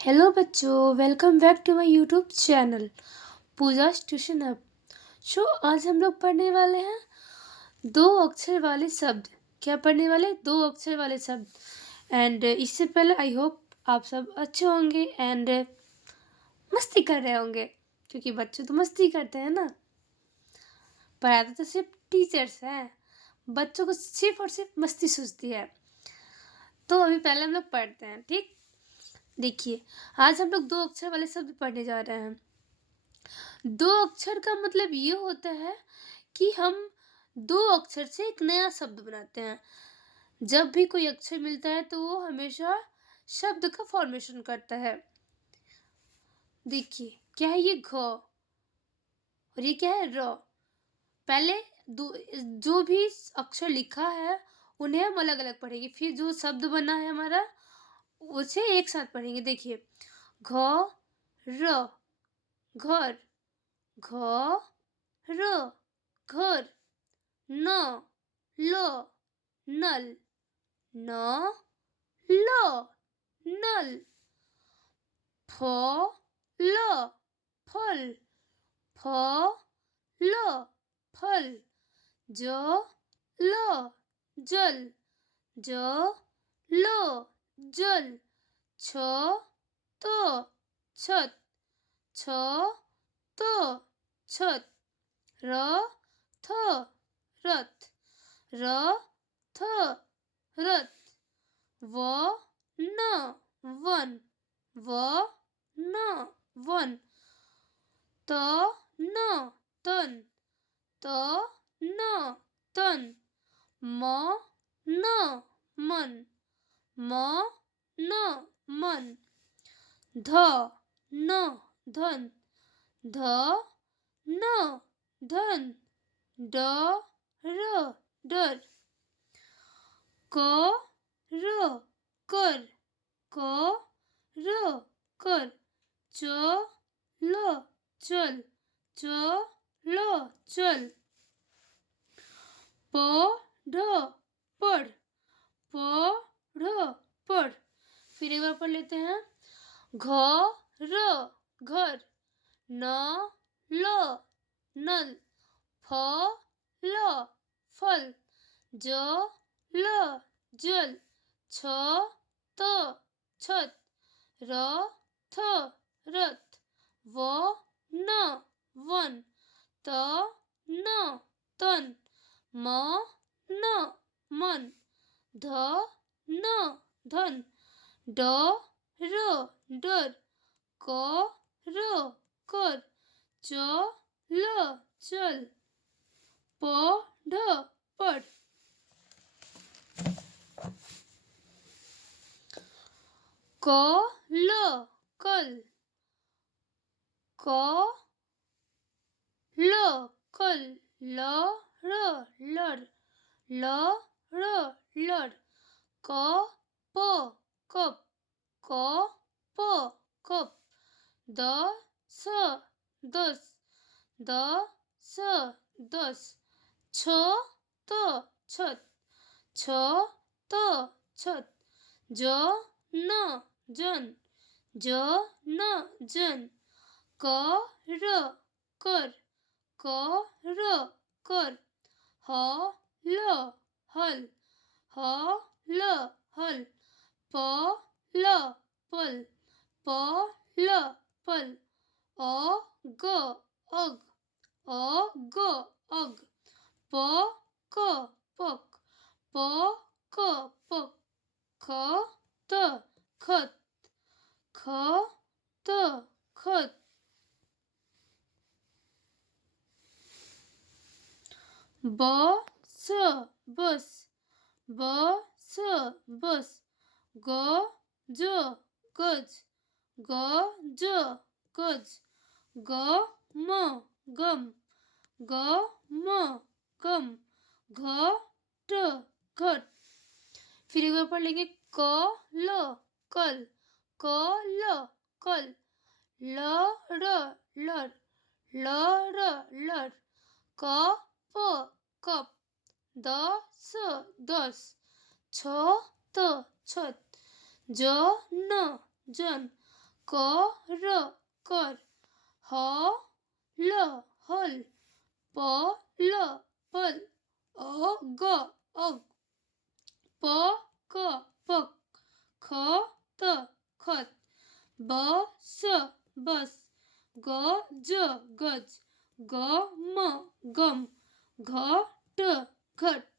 Hello बच्चों, welcome back to my YouTube channel Pooja's tuition hub. आज हम लोग पढ़ने वाले हैं दो अक्षर वाले शब्द। क्या पढ़ने वाले? दो अक्षर वाले शब्द। एंड इससे पहले आई होप आप सब अच्छे होंगे एंड मस्ती कर रहे होंगे, क्योंकि बच्चे तो मस्ती करते हैं ना। पढ़ाते तो सिर्फ टीचर्स हैं, बच्चों को सिर्फ और सिर्फ मस्ती सूझती है। तो अभी पहले हम लोग पढ़ते हैं, ठीक? देखिए, आज हम लोग दो अक्षर वाले शब्द पढ़ने जा रहे हैं। दो अक्षर का मतलब ये होता है कि हम दो अक्षर से एक नया शब्द बनाते हैं। जब भी कोई अक्षर मिलता है तो वो हमेशा शब्द का फॉर्मेशन करता है। देखिए, क्या है ये? घ और ये क्या है? र। पहले जो भी अक्षर लिखा है उन्हें हम अलग अलग पढ़ेंगे, फिर जो शब्द बना है हमारा उसे एक साथ पढ़ेंगे। देखिए, घ र, घर, घ र, घर, न, ल, नल, न, ल, नल, फ, ल, फल, फ, ल, फल, ज, ल, जल, ज, ल, जल, छ, त, छत, छ, त, छत, र, थ, रथ, र, थ, रथ, व, न, वन, व, न, वन, त, न, तन, त, न, तन, म, न, मन, म, न, मन, ध, न, धन, ध, न, धन, ड, र, डर, क, र, कर, क, र, कर, च, ल, चल, च, ल, चल, प, ढ, पढ़, प, ढ, पढ़। फिर एक बार पढ़ लेते हैं। घ, र, घर, न, ल, नल, फ, ल, फल, ज, ल, जल, छ, त, छत, र, थ, रथ, व, न, वन, त, न, तन, म, न, मन, ध, न, धन, ड, र, डर, क, र, कर, च, ल, चल, प, ढ, पढ़। क, ल, कल, क, ल, कल, ल, र, लड़, ल, र, लड़, क, प, कप, क, प, कप, द, स, दस, द, स, दस, छ, त, छत, छ, त, छत, ज, न, जन, ज, न, जन, क, र, कर, क, र, कर, ह, ल, हल, ह, ल, हल, प, ल, पल, प, ल, पल, अ, ग, अग, अ, ग, अग, प, क, पक, प, क, पक, ख, त, खत, ख, त, खत, ब, स, बस, ब, स, बस, ग, ज, गज, ग, ज, गज, ग, म, गम, ग, म, गम, घ, ट, घट। फिर एक बार पढ़ लेंगे। क, ल, कल, क, ल, कल, ल, र, लड़, ल, र, लड़, क, प, कप, द, स, दस, छ, त, छत, ज, न, जन, कर कर, हल हल, पल पल, अग अग, पक पक, खत खत, बस बस, गज गज, गम गम, घट घट,